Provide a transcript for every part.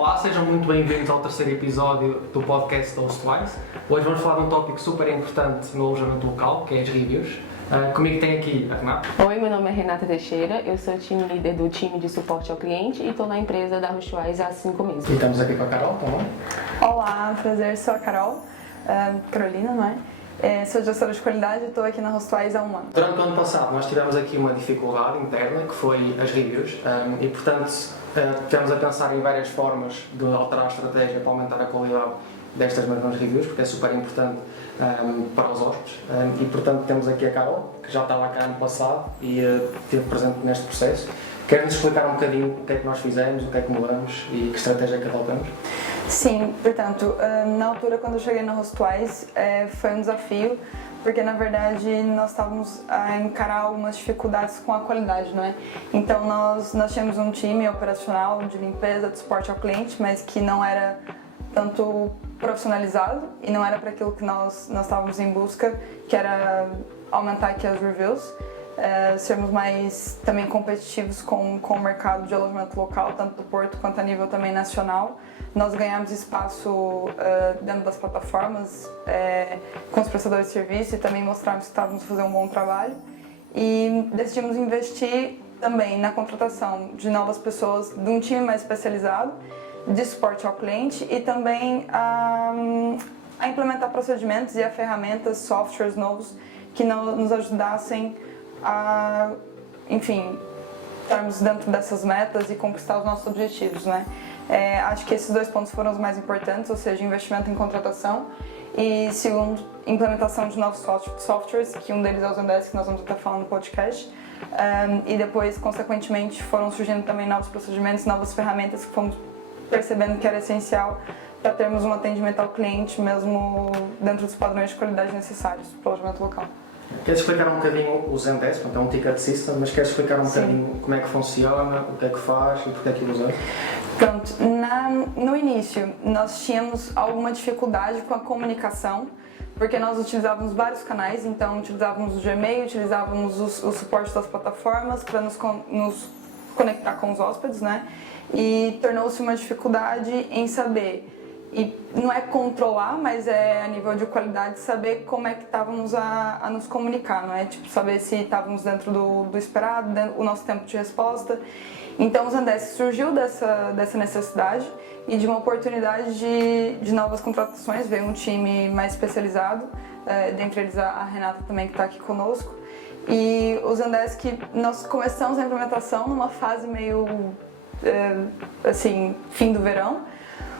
Olá, sejam muito bem-vindos ao terceiro episódio do podcast da Hostwise. Hoje vamos falar de um tópico super importante no alojamento local, que é as reviews. Comigo tem aqui a Renata. Oi, meu nome é Renata Teixeira, eu sou team leader do time de suporte ao cliente e estou na empresa da Hostwise há 5 meses. E estamos aqui com a Carol também. Olá, prazer, sou a Carol, Carolina, não é? Sou gestora de qualidade e estou aqui na Hostwise há um ano. Durante o ano passado nós tivemos aqui uma dificuldade interna, que foi as reviews, e portanto estivemos a pensar em várias formas de alterar a estratégia para aumentar a qualidade destas mesmas reviews, porque é super importante para os hóspedes, e portanto temos aqui a Carol, que já estava cá ano passado e esteve presente neste processo. Quer-nos explicar um bocadinho o que é que nós fizemos, o que é que mudamos e que estratégia é que adotamos? Sim, portanto, na altura quando eu cheguei na Hostwise foi um desafio, porque na verdade nós estávamos a encarar algumas dificuldades com a qualidade, não é? Então nós tínhamos um time operacional de limpeza, de suporte ao cliente, mas que não era tanto profissionalizado e não era para aquilo que nós estávamos em busca, que era aumentar aqui as reviews. Sermos mais também competitivos com o mercado de alojamento local, tanto do Porto quanto a nível também nacional. Nós ganhamos espaço dentro das plataformas com os prestadores de serviço e também mostrarmos que estávamos fazendo um bom trabalho. E decidimos investir também na contratação de novas pessoas, de um time mais especializado, de suporte ao cliente e também a implementar procedimentos e a ferramentas, softwares novos que nos ajudassem a, enfim, estarmos dentro dessas metas e conquistar os nossos objetivos, né? Acho que esses dois pontos foram os mais importantes, ou seja, investimento em contratação e, segundo, implementação de novos softwares, que um deles é o Zendesk, que nós vamos estar falando no podcast, e depois, consequentemente, foram surgindo também novos procedimentos, novas ferramentas que fomos percebendo que era essencial para termos um atendimento ao cliente, mesmo dentro dos padrões de qualidade necessários para o alojamento local. Queres explicar um bocadinho o Zendesk? É um ticket system, mas queres explicar um bocadinho como é que funciona, o que é que faz e porque é que o usamos? Pronto, no início nós tínhamos alguma dificuldade com a comunicação, porque nós utilizávamos vários canais, então utilizávamos o Gmail, utilizávamos o suporte das plataformas para nos conectar com os hóspedes, né? E tornou-se uma dificuldade em saber, e não é controlar, mas é a nível de qualidade, saber como é que estávamos a nos comunicar, não é? Tipo, saber se estávamos dentro do esperado, o nosso tempo de resposta. Então o Zendesk surgiu dessa necessidade e de uma oportunidade de novas contratações, veio um time mais especializado, dentre eles a Renata também que está aqui conosco. E o Zendesk, nós começamos a implementação numa fase meio, assim, fim do verão.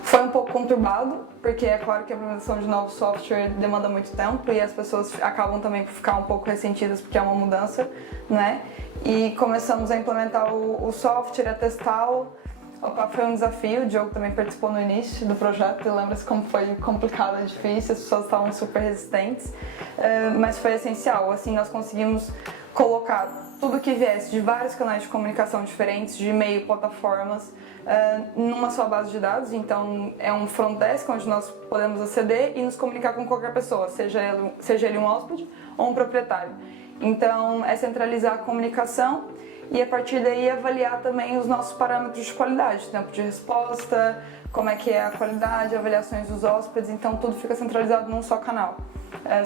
Foi um pouco conturbado, porque é claro que a implementação de novo software demanda muito tempo e as pessoas acabam também por ficar um pouco ressentidas porque é uma mudança, né? E começamos a implementar o software, a testá-lo. Foi um desafio, o Diogo também participou no início do projeto e lembra-se como foi complicado e difícil, as pessoas estavam super resistentes, mas foi essencial. Assim, nós conseguimos colocar tudo que viesse de vários canais de comunicação diferentes, de e-mail, plataformas, numa só base de dados. Então é um front desk onde nós podemos aceder e nos comunicar com qualquer pessoa, seja ele um hóspede ou um proprietário. Então é centralizar a comunicação e a partir daí avaliar também os nossos parâmetros de qualidade, tempo de resposta, como é que é a qualidade, avaliações dos hóspedes, então tudo fica centralizado num só canal.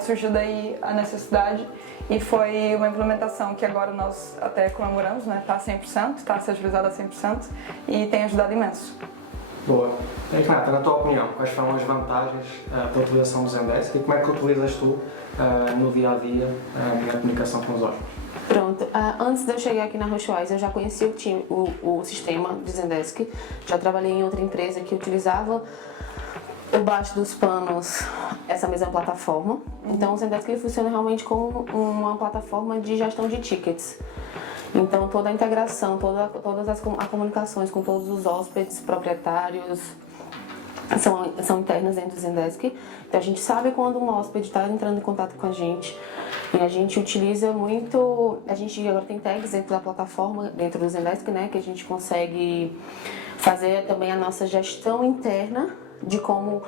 Surgiu daí a necessidade e foi uma implementação que agora nós até comemoramos, né? Está a 100%, está a ser utilizada a 100% e tem ajudado imenso. Boa. E Renata, na tua opinião, quais foram as vantagens da utilização do Zendesk e como é que utilizas tu no dia-a-dia na comunicação com os hóspedes? Pronto, antes de eu chegar aqui na Hostwise, eu já conhecia o sistema de Zendesk, já trabalhei em outra empresa que utilizava por baixo dos panos essa mesma plataforma. Então o Zendesk funciona realmente como uma plataforma de gestão de tickets. Então toda a integração, todas as comunicações com todos os hóspedes, proprietários, são internas dentro do Zendesk. Então a gente sabe quando um hóspede está entrando em contato com a gente. E a gente utiliza muito, a gente agora tem tags dentro da plataforma, dentro do Zendesk, né, que a gente consegue fazer também a nossa gestão interna de como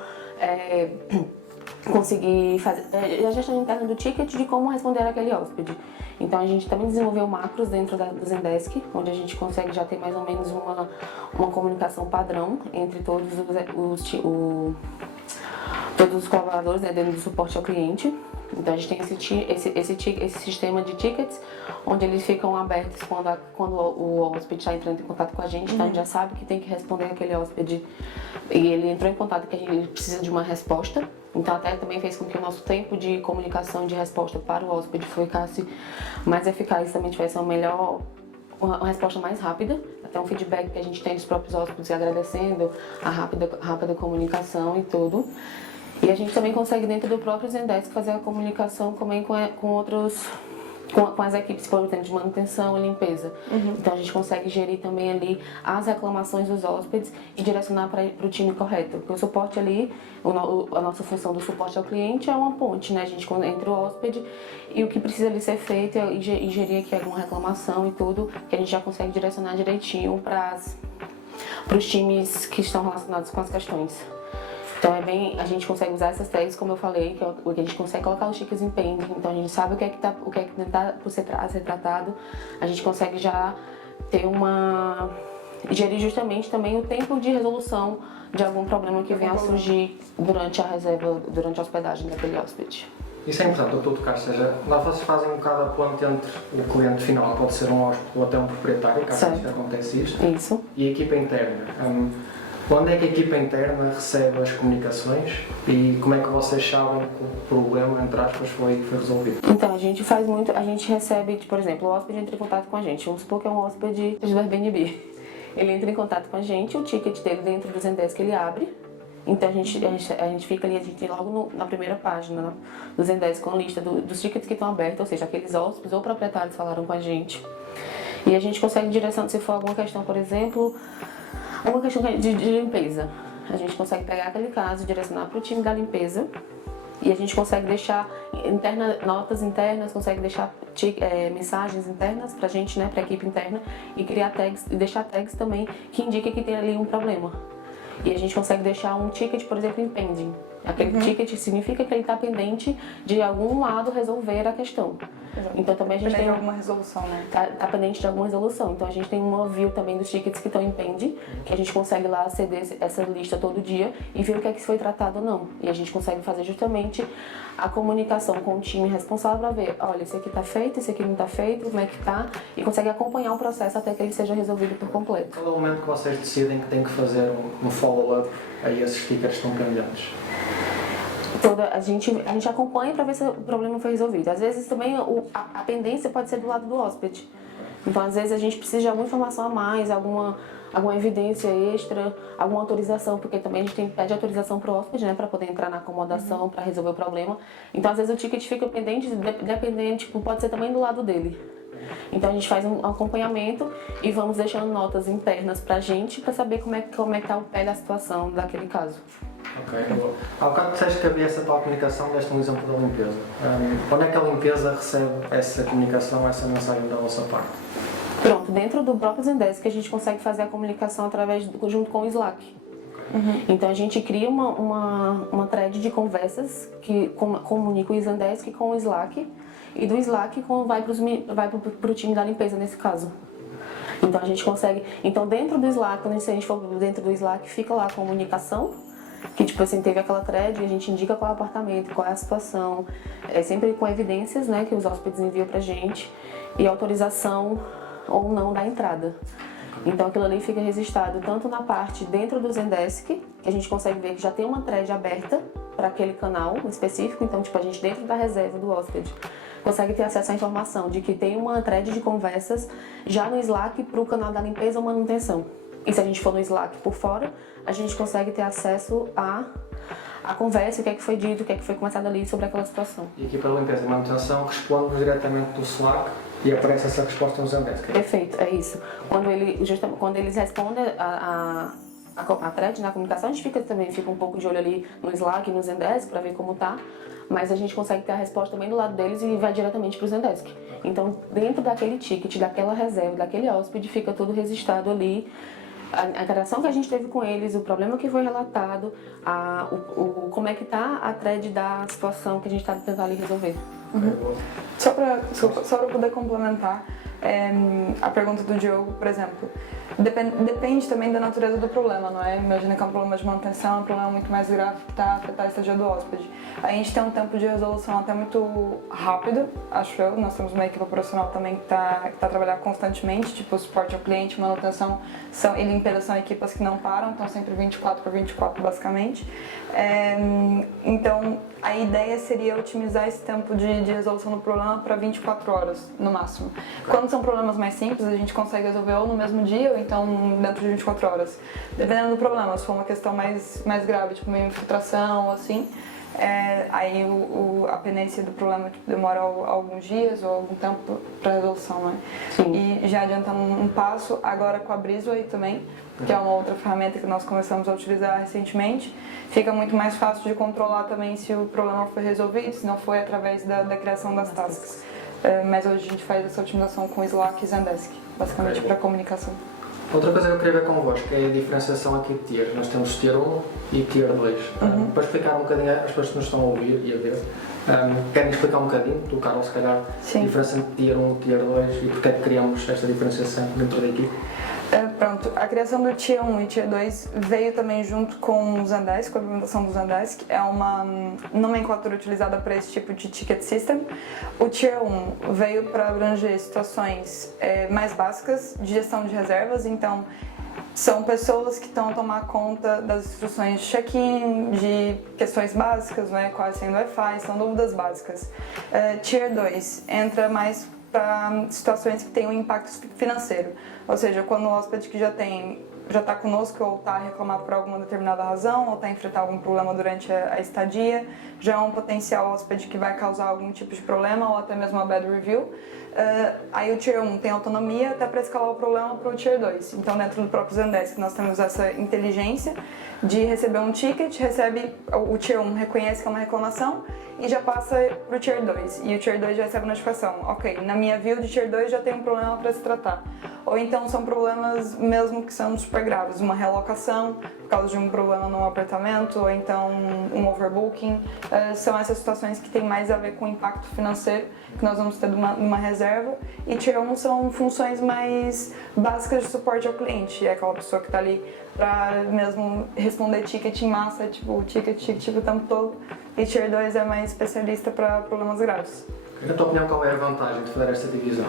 conseguir fazer a gestão interna do ticket de como responder àquele hóspede. Então a gente também desenvolveu macros dentro do Zendesk, onde a gente consegue já ter mais ou menos uma comunicação padrão entre todos os colaboradores, né, dentro do suporte ao cliente. Então a gente tem esse sistema de tickets, onde eles ficam abertos quando o hóspede está entrando em contato com a gente. Então a gente já sabe que tem que responder aquele hóspede e ele entrou em contato que ele precisa de uma resposta. Então até também fez com que o nosso tempo de comunicação de resposta para o hóspede ficasse mais eficaz, também tivesse uma resposta mais rápida, até um feedback que a gente tem dos próprios hóspedes agradecendo a rápida comunicação e tudo. E a gente também consegue dentro do próprio Zendesk fazer a comunicação também com as equipes, por exemplo, de manutenção e limpeza. Então a gente consegue gerir também ali as reclamações dos hóspedes e direcionar para o time correto. Porque o suporte ali, a nossa função do suporte ao cliente é uma ponte, né? A gente entre o hóspede e o que precisa ali ser feito e gerir aqui alguma reclamação e tudo, que a gente já consegue direcionar direitinho para os times que estão relacionados com as questões. Então a gente consegue usar essas tags, como eu falei, que a gente consegue colocar os tickets em pending, então a gente sabe o que é que tá por ser tratado, a gente consegue já ter gerir justamente também o tempo de resolução de algum problema que venha a surgir durante a reserva, durante a hospedagem daquele hóspede. Isso é importante, o que tu tocaste, ou seja, lá vocês fazem um bocado a ponte entre o cliente final, pode ser um hóspede ou até um proprietário, caso aconteça isto, e a equipa interna. Quando é que a equipa interna recebe as comunicações e como é que vocês sabem que o problema, entre aspas, foi resolvido? Então, a gente recebe, por exemplo, o hóspede entra em contato com a gente. Vamos supor que é um hóspede do Airbnb. Ele entra em contato com a gente, o ticket dele dentro do Zendesk ele abre. Então a gente fica ali, a gente tem logo na primeira página do Zendesk com a lista dos tickets que estão abertos, ou seja, aqueles hóspedes ou proprietários falaram com a gente. E a gente consegue direcionar, se for alguma questão, por exemplo, uma questão de limpeza. A gente consegue pegar aquele caso, direcionar para o time da limpeza e a gente consegue deixar notas internas, consegue deixar mensagens internas para a gente, né, para a equipe interna e criar tags e deixar tags também que indiquem que tem ali um problema. E a gente consegue deixar um ticket, por exemplo, em pending. Aquele ticket significa que ele está pendente de algum lado resolver a questão. Então também a gente tem alguma resolução, né? Tá pendente de alguma resolução. Então a gente tem uma view também dos tickets que estão em pending, que a gente consegue lá aceder essa lista todo dia e ver o que é que foi tratado ou não. E a gente consegue fazer justamente a comunicação com o time responsável para ver, olha, esse aqui tá feito, esse aqui não tá feito, como é que tá, e consegue acompanhar o processo até que ele seja resolvido por completo. Qual é o momento que vocês decidem que têm que fazer um follow-up a esses tickets que estão pendentes? A gente acompanha para ver se o problema foi resolvido. Às vezes também a pendência pode ser do lado do hóspede. Então, às vezes a gente precisa de alguma informação a mais, alguma evidência extra, alguma autorização, porque também a gente pede autorização para o hóspede, né, para poder entrar na acomodação, para resolver o problema. Então, às vezes o ticket fica pendente, dependente, pode ser também do lado dele. Então a gente faz um acompanhamento e vamos deixando notas internas para a gente para saber como é que está o pé da situação daquele caso. Ok, boa. Há bocado disseste que havia essa tal comunicação, deste um exemplo da limpeza. Onde é que a limpeza recebe essa comunicação, essa mensagem da vossa parte? Pronto, dentro do próprio Zendesk a gente consegue fazer a comunicação junto com o Slack. Então a gente cria uma thread de conversas que comunica o Zendesk com o Slack e do Slack vai para o time da limpeza nesse caso. Então a gente consegue. Então dentro do Slack, quando a gente for dentro do Slack, fica lá a comunicação, que tipo assim, teve aquela thread e a gente indica qual é o apartamento, qual é a situação, sempre com evidências, né, que os hóspedes enviam pra gente e autorização ou não da entrada. Então aquilo ali fica registrado tanto na parte dentro do Zendesk, que a gente consegue ver que já tem uma thread aberta para aquele canal específico, então tipo a gente dentro da reserva do hóspede consegue ter acesso à informação de que tem uma thread de conversas já no Slack para o canal da limpeza ou manutenção. E se a gente for no Slack por fora, a gente consegue ter acesso à conversa, o que é que foi dito, o que é que foi conversado ali sobre aquela situação. E aqui para a limpeza e manutenção responde diretamente do Slack e aparece essa resposta no Zendesk. Perfeito, é isso. Quando eles respondem a thread na comunicação, a gente fica um pouco de olho ali no Slack e no Zendesk para ver como tá, mas a gente consegue ter a resposta também do lado deles e vai diretamente para o Zendesk. Então, dentro daquele ticket, daquela reserva, daquele hóspede, fica tudo registrado ali a interação que a gente teve com eles, o problema que foi relatado, como é que tá a thread da situação que a gente está tentando ali resolver. Só para poder complementar, a pergunta do Diogo, por exemplo, depende também da natureza do problema, não é? Imagina que é um problema de manutenção, um problema muito mais grave que está a afetar a estadia do hóspede. A gente tem um tempo de resolução até muito rápido, acho eu. Nós temos uma equipe operacional também que está a trabalhar constantemente, tipo suporte ao cliente, manutenção e limpeza são equipas que não param, estão sempre 24/24 basicamente. Então, a ideia seria otimizar esse tempo de resolução do problema para 24 horas, no máximo. Quando são problemas mais simples, a gente consegue resolver ou no mesmo dia ou então dentro de 24 horas. Dependendo do problema, se for uma questão mais grave, tipo uma infiltração ou assim, aí a pendência do problema demora alguns dias ou algum tempo para resolução, né? Sim. E já adiantando um passo, agora com a Breezeway também, que é uma outra ferramenta que nós começamos a utilizar recentemente, fica muito mais fácil de controlar também se o problema foi resolvido, se não foi através da criação das tasks. Mas hoje a gente faz essa otimização com Slack e Zendesk, basicamente para comunicação. Outra coisa que eu queria ver convosco é a diferenciação aqui de tiers. Nós temos Tier 1 e Tier 2. Para explicar um bocadinho às pessoas que nos estão a ouvir e a ver, querem explicar um bocadinho, do Carlos, se calhar, a diferença entre Tier 1 e Tier 2 e porque é que criamos esta diferenciação dentro da equipe? Pronto, a criação do Tier 1 e Tier 2 veio também junto com o Zendesk, com a implementação do Zendesk. É uma nomenclatura utilizada para esse tipo de ticket system. O Tier 1 veio para abranger situações mais básicas de gestão de reservas, então são pessoas que estão a tomar conta das instruções de check-in, de questões básicas, né, qual é a senha do Wi-Fi, são dúvidas básicas. Tier 2 entra mais para situações que têm um impacto financeiro, ou seja, quando o hóspede que já está conosco ou está a reclamar por alguma determinada razão ou está a enfrentar algum problema durante a estadia, já é um potencial hóspede que vai causar algum tipo de problema ou até mesmo uma bad review. Aí o Tier 1 tem autonomia até para escalar o problema para o Tier 2. Então, dentro do próprio Zendesk, nós temos essa inteligência de receber um ticket, o Tier 1 reconhece que é uma reclamação e já passa para o Tier 2. E o Tier 2 já recebe a notificação. Ok, na minha view de Tier 2 já tem um problema para se tratar. Ou então são problemas mesmo que são super graves, uma realocação por causa de um problema num apartamento, ou então um overbooking. São essas situações que têm mais a ver com o impacto financeiro que nós vamos ter numa reserva. E Tier 1 são funções mais básicas de suporte ao cliente. É aquela pessoa que está ali para mesmo responder ticket em massa, tipo ticket o tempo todo. E Tier 2 é mais especialista para problemas graves. Na tua opinião, qual é a vantagem de fazer esta divisão?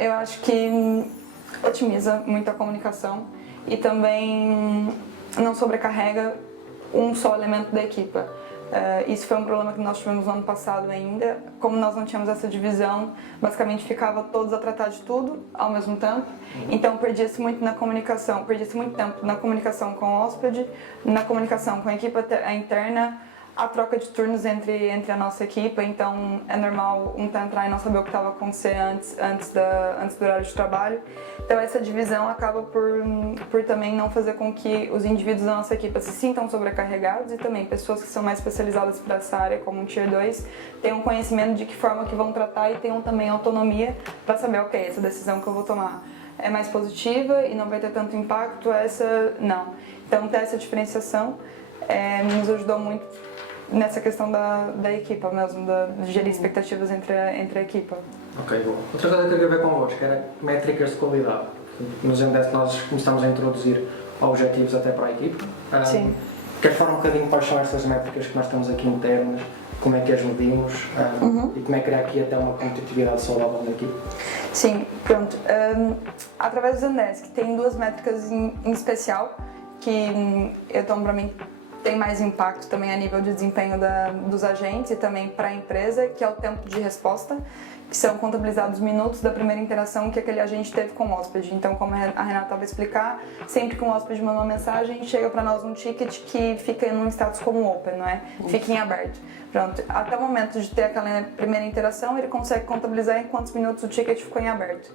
Eu acho que otimiza muito a comunicação e também não sobrecarrega um só elemento da equipa. Isso foi um problema que nós tivemos no ano passado ainda. Como nós não tínhamos essa divisão, basicamente ficava todos a tratar de tudo ao mesmo tempo. Então perdia-se muito na comunicação, perdia-se muito tempo na comunicação com o hóspede, na comunicação com a equipe interna, a troca de turnos entre a nossa equipa. Então é normal um entrar e não saber o que estava acontecendo antes do horário de trabalho. Então essa divisão acaba por também não fazer com que os indivíduos da nossa equipa se sintam sobrecarregados e também pessoas que são mais especializadas para essa área, como um Tier 2, tenham conhecimento de que forma que vão tratar e tenham também autonomia para saber, ok, essa decisão que eu vou tomar é mais positiva e não vai ter tanto impacto, essa não. Então ter essa diferenciação nos ajudou muito nessa questão da equipa mesmo, de gerir expectativas entre a equipa. Ok, bom. Outra coisa que eu queria ver convosco era métricas de qualidade. No Zendesk nós começamos a introduzir objetivos até para a equipe. Sim. Queres falar um bocadinho quais são essas métricas que nós temos aqui internas, como é que as medimos e como é que criar aqui até uma competitividade saudável na equipe? Sim, pronto. Através do Zendesk tem duas métricas em especial que então para mim tem mais impacto também a nível de desempenho dos agentes e também para a empresa, que é o tempo de resposta, que são contabilizados minutos da primeira interação que aquele agente teve com o hóspede. Então, como a Renata vai explicar, sempre que um hóspede manda uma mensagem, chega para nós um ticket que fica num status como open, não é? Fica em aberto. Pronto, até o momento de ter aquela primeira interação, ele consegue contabilizar em quantos minutos o ticket ficou em aberto.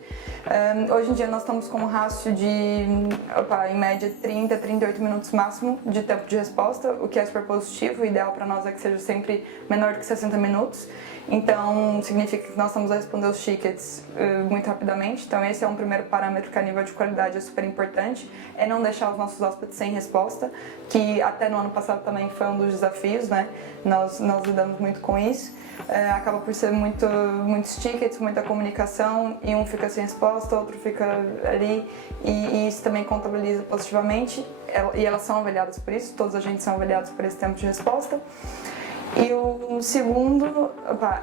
Hoje em dia nós estamos com um rácio de, em média, 30 a 38 minutos máximo de tempo de resposta, o que é super positivo. O ideal para nós é que seja sempre menor do que 60 minutos. Então, significa que nós estamos estamos a responder os tickets muito rapidamente. Então esse é um primeiro parâmetro que a nível de qualidade é super importante, é não deixar os nossos hóspedes sem resposta, que até no ano passado também foi um dos desafios, né? Nós lidamos muito com isso. Acaba por ser muitos tickets, muita comunicação, e um fica sem resposta, outro fica ali, e isso também contabiliza positivamente, e elas são avaliadas por isso, todos os agentes são avaliados por esse tempo de resposta. E o segundo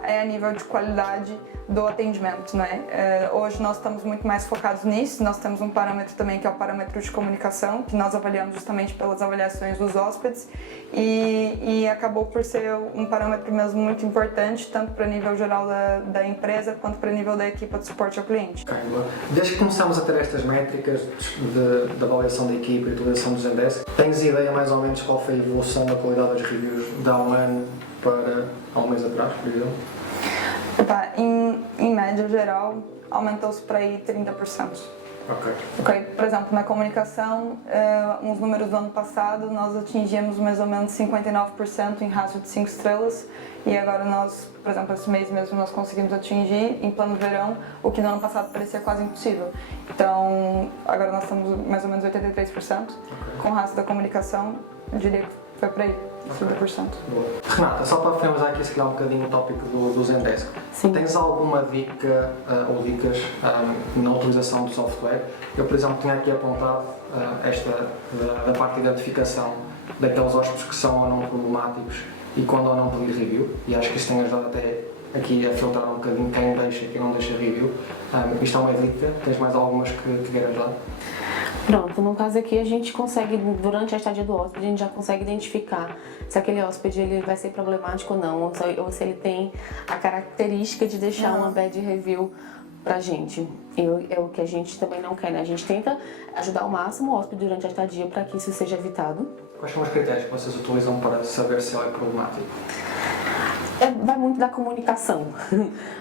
é a nível de qualidade do atendimento, né? Hoje nós estamos muito mais focados nisso, nós temos um parâmetro também que é o parâmetro de comunicação, que nós avaliamos justamente pelas avaliações dos hóspedes, e acabou por ser um parâmetro mesmo muito importante, tanto para nível geral da empresa, quanto para nível da equipa de suporte ao cliente. Desde que começamos a ter estas métricas de avaliação da equipa e de utilização do Zendesk, tens ideia mais ou menos qual foi a evolução da qualidade das reviews de há um ano para há um mês atrás, por exemplo? Em média geral, aumentou-se para aí 30%. Ok. Por exemplo, na comunicação, uns números do ano passado, nós atingimos mais ou menos 59% em raça de 5 estrelas, e agora nós, por exemplo, esse mês mesmo nós conseguimos atingir em plano verão, o que no ano passado parecia quase impossível. Então, agora nós estamos mais ou menos 83%. Com raça da comunicação, eu diria que foi por aí. 30%. Boa. Renata, só para finalizar aqui se calhar um bocadinho o tópico do Zendesk, tens alguma dica ou dicas na utilização do software? Eu, por exemplo, tinha aqui apontado esta da parte de identificação daqueles hóspedes que são ou não problemáticos e quando ou não pedir review, e acho que isso tem ajudado até aqui a filtrar um bocadinho quem deixa e quem não deixa review. Isto é uma dica, tens mais algumas que queiras dar? Pronto, no caso aqui a gente consegue, durante a estadia do hóspede, a gente já consegue identificar se aquele hóspede ele vai ser problemático ou não, ou se ele tem a característica de deixar uma bad review pra gente. E é o que a gente também não quer, né? A gente tenta ajudar ao máximo o hóspede durante a estadia para que isso seja evitado. Quais são os critérios que vocês utilizam para saber se ele é problemático? Vai muito da comunicação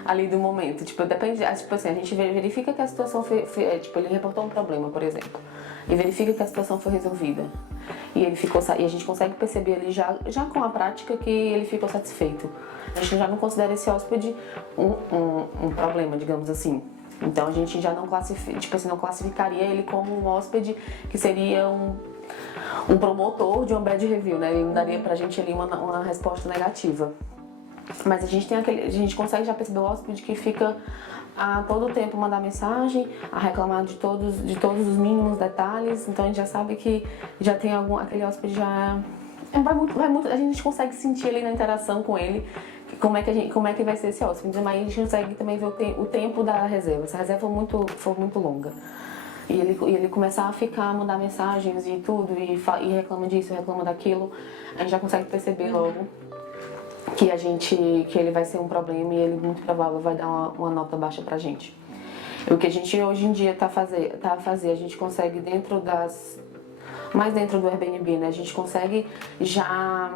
ali do momento. Tipo, depende, tipo assim, a gente verifica que a situação tipo, ele reportou um problema, por exemplo, e verifica que a situação foi resolvida. E a gente consegue perceber ali já com a prática que ele ficou satisfeito. A gente já não considera esse hóspede um problema, digamos assim. Então a gente já não classificaria ele como um hóspede que seria um promotor de uma bad review, né? Ele não daria pra gente ali uma resposta negativa. Mas a gente consegue já perceber o hóspede que fica a todo tempo mandar mensagem, a reclamar de todos os mínimos detalhes. Então a gente já sabe que já tem aquele hóspede já vai muito, a gente consegue sentir ali na interação com ele como é que vai ser esse hóspede. Mas a gente consegue também ver o tempo da reserva. Se a reserva for muito longa e ele começar a mandar mensagens e tudo e reclama disso, reclama daquilo, a gente já consegue perceber logo que ele vai ser um problema e ele muito provável vai dar uma nota baixa pra gente. O que a gente hoje em dia tá a fazer, a gente consegue mais dentro do Airbnb, né? A gente consegue já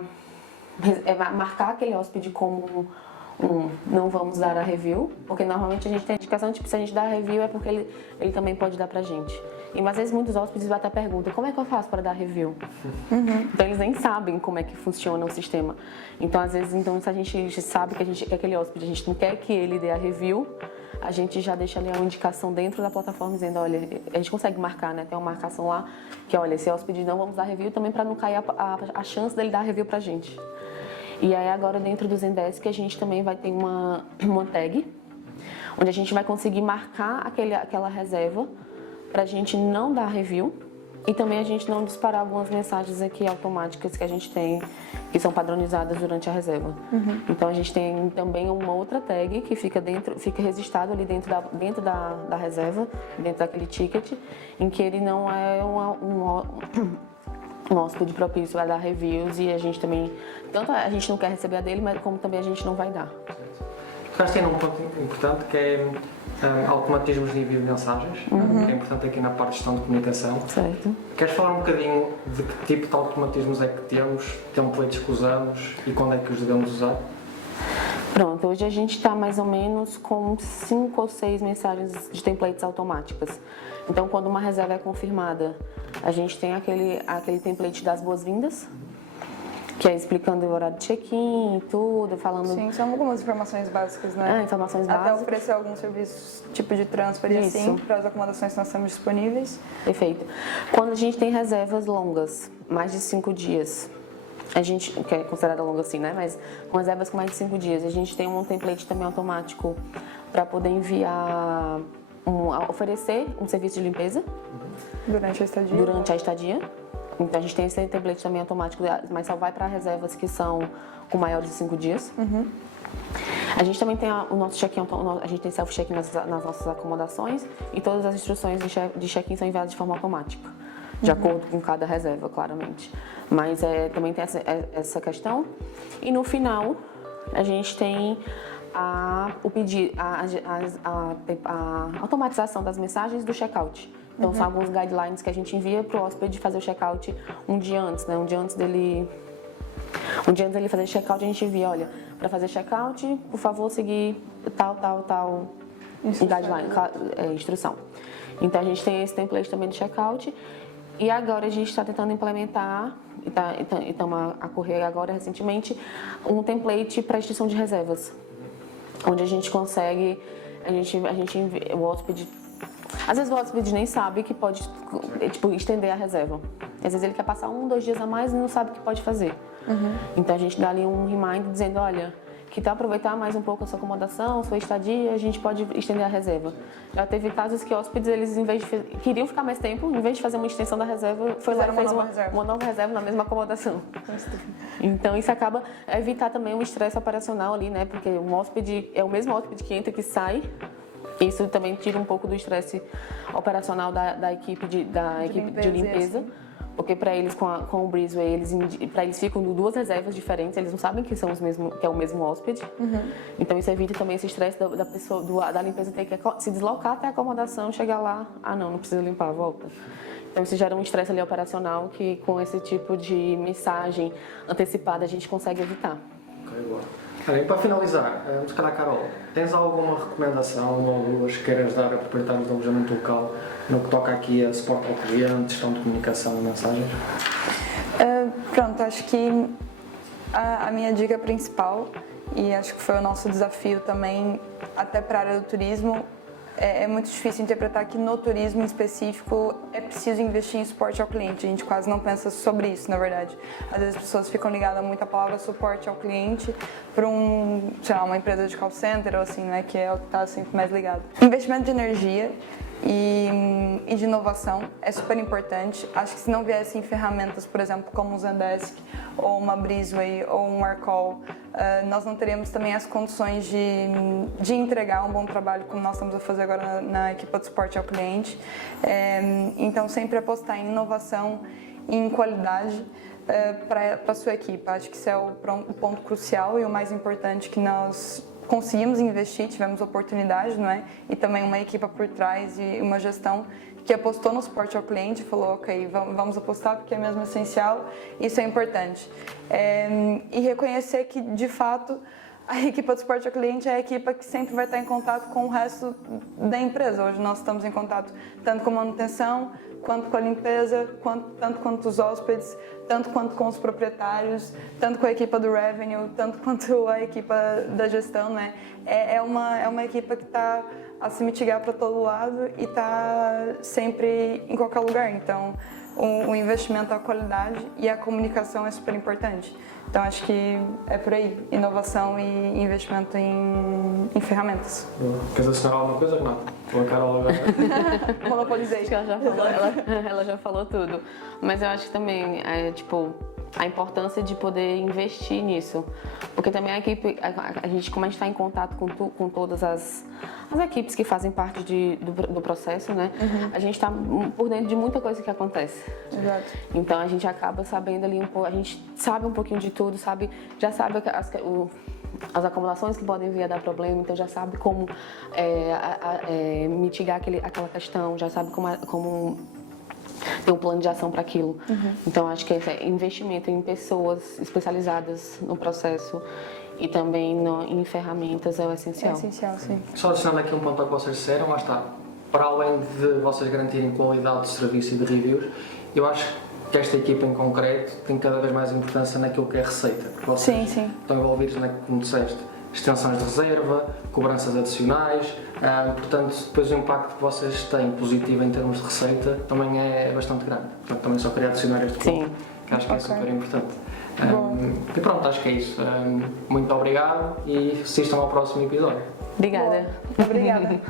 marcar aquele hóspede como não vamos dar a review, porque normalmente a gente tem a indicação, tipo, se a gente dá a review é porque ele também pode dar pra gente. E às vezes muitos hóspedes até perguntam, como é que eu faço para dar review? Então eles nem sabem como é que funciona o sistema. Então às vezes, se a gente sabe que aquele hóspede, a gente não quer que ele dê a review, a gente já deixa ali uma indicação dentro da plataforma dizendo, olha, a gente consegue marcar, né? Tem uma marcação lá que, olha, esse hóspede não vamos dar review também para não cair a chance dele dar review pra gente. E aí agora dentro do Zendesk a gente também vai ter uma tag, onde a gente vai conseguir marcar aquela reserva pra gente não dar review e também a gente não disparar algumas mensagens aqui automáticas que a gente tem, que são padronizadas durante a reserva. Então a gente tem também uma outra tag que fica registrado ali dentro da reserva, dentro daquele ticket, em que ele não é um hóspede propício a dar reviews e a gente também, tanto a gente não quer receber a dele, mas como também a gente não vai dar. Acho que tem um ponto importante que é automatismos de envio de mensagens, que é importante aqui na parte de gestão de comunicação. Certo. Queres falar um bocadinho de que tipo de automatismos é que temos, templates que usamos e quando é que os devemos usar? Pronto, hoje a gente está mais ou menos com 5 ou 6 mensagens de templates automáticas. Então, quando uma reserva é confirmada, a gente tem aquele template das boas-vindas. que é explicando o horário de check-in, tudo, falando... Sim, são algumas informações básicas, né? Informações Até básicas. oferecer alguns serviços, tipo de transfer e Isso. assim, para as acomodações que nós temos disponíveis. Perfeito. Quando a gente tem reservas longas, mais de 5 dias, a gente, que é considerada longa assim, né? Mas com reservas com mais de 5 dias, a gente tem um template também automático para poder enviar, oferecer um serviço de limpeza Durante a estadia? durante a estadia. Então a gente tem esse template também automático, mas só vai para reservas que são com maiores de 5 dias. A gente também tem o nosso check-in, a gente tem self-check-in nas nossas acomodações e todas as instruções de check-in são enviadas de forma automática, de acordo com cada reserva, claramente. Mas também tem essa questão. E no final, a gente tem a automatização das mensagens do check-out. Então, são alguns guidelines que a gente envia para o hóspede fazer o check-out um dia antes, né? Um dia antes dele fazer check-out, a gente envia, olha, para fazer check-out, por favor, seguir tal guideline, instrução. Então, a gente tem esse template também de check-out. E agora a gente está tentando implementar, e estamos a correr agora recentemente, um template para extinção de reservas. Onde a gente consegue, o hóspede... Às vezes o hóspede nem sabe que pode, estender a reserva. Às vezes ele quer passar 1, 2 dias a mais e não sabe o que pode fazer. Então a gente dá ali um reminder dizendo, olha, que tal aproveitar mais um pouco a sua acomodação, sua estadia, a gente pode estender a reserva. Já teve casos que hóspedes, eles queriam ficar mais tempo, em vez de fazer uma extensão da reserva, foi lá e fez uma nova reserva na mesma acomodação. Então isso acaba evitar também um estresse operacional ali, né? Porque o hóspede é o mesmo hóspede que entra e que sai. Isso também tira um pouco do estresse operacional da equipe de limpeza. Porque para eles, com o Breezeway, para eles ficam 2 reservas diferentes, eles não sabem que é o mesmo hóspede. Então isso evita também esse estresse da pessoa, da limpeza ter que se deslocar até a acomodação, chegar lá, não precisa limpar, volta. Então isso gera um estresse ali operacional que com esse tipo de mensagem antecipada a gente consegue evitar. Ok, boa. E para finalizar, se calhar, Carol, tens alguma recomendação ou 2 que queiras dar a proprietários de alojamento local no que toca aqui a suporte ao cliente, gestão de comunicação e mensagens? Pronto, acho que a minha dica principal, e acho que foi o nosso desafio também, até para a área do turismo, é muito difícil interpretar que no turismo em específico é preciso investir em suporte ao cliente. A gente quase não pensa sobre isso, na verdade. Às vezes as pessoas ficam ligadas muito à palavra suporte ao cliente para uma empresa de call center ou assim, né, que é o que está sempre mais ligado. Investimento de energia e de inovação é super importante. Acho que se não viessem ferramentas, por exemplo, como o Zendesk, ou uma Breezeway, ou um Aircall, nós não teríamos também as condições de entregar um bom trabalho como nós estamos a fazer agora na equipa de suporte ao cliente. Então, sempre apostar em inovação e em qualidade para a sua equipa. Acho que isso é o ponto crucial e o mais importante que nós conseguimos investir, tivemos oportunidade, não é? E também uma equipa por trás e uma gestão que apostou no suporte ao cliente, falou, ok, vamos apostar porque é mesmo essencial, isso é importante. E reconhecer que, de fato, a equipa de suporte ao cliente é a equipa que sempre vai estar em contato com o resto da empresa. Hoje nós estamos em contato tanto com a manutenção, quanto com a limpeza, tanto quanto os hóspedes, tanto quanto com os proprietários, tanto com a equipa do revenue, tanto quanto a equipa da gestão, né? É uma equipa que está a se mitigar para todo lado e está sempre em qualquer lugar. Então, o investimento, a qualidade e a comunicação é super importante. Então, acho que é por aí, inovação e investimento em ferramentas. Queres adicionar alguma coisa, Renata? Ou a Carol agora? Monopolizei. Acho que ela já falou tudo. Mas eu acho que também, a importância de poder investir nisso. Porque também a equipe, a gente, como a gente está em contato com todas as equipes que fazem parte do processo, né? A gente está por dentro de muita coisa que acontece. Exato. Então a gente acaba sabendo ali a gente sabe um pouquinho de tudo, já sabe as acomodações que podem vir a dar problema, então já sabe como mitigar aquela questão, já sabe como ter um plano de ação para aquilo. Então acho que esse investimento em pessoas especializadas no processo e também em ferramentas é o essencial. É essencial, sim. Só adicionando aqui um ponto ao que vocês disseram, lá está. Para além de vocês garantirem qualidade de serviço e de reviews, eu acho que esta equipa em concreto tem cada vez mais importância naquilo que é receita. Porque vocês Sim. estão envolvidos, como disseste, extensões de reserva, cobranças adicionais, portanto, depois o impacto que vocês têm positivo em termos de receita também é bastante grande. Portanto, também só queria adicionar este ponto, que acho que é super importante. E pronto, acho que é isso. Muito obrigado e assistam ao próximo episódio. Obrigada. Boa. Obrigada.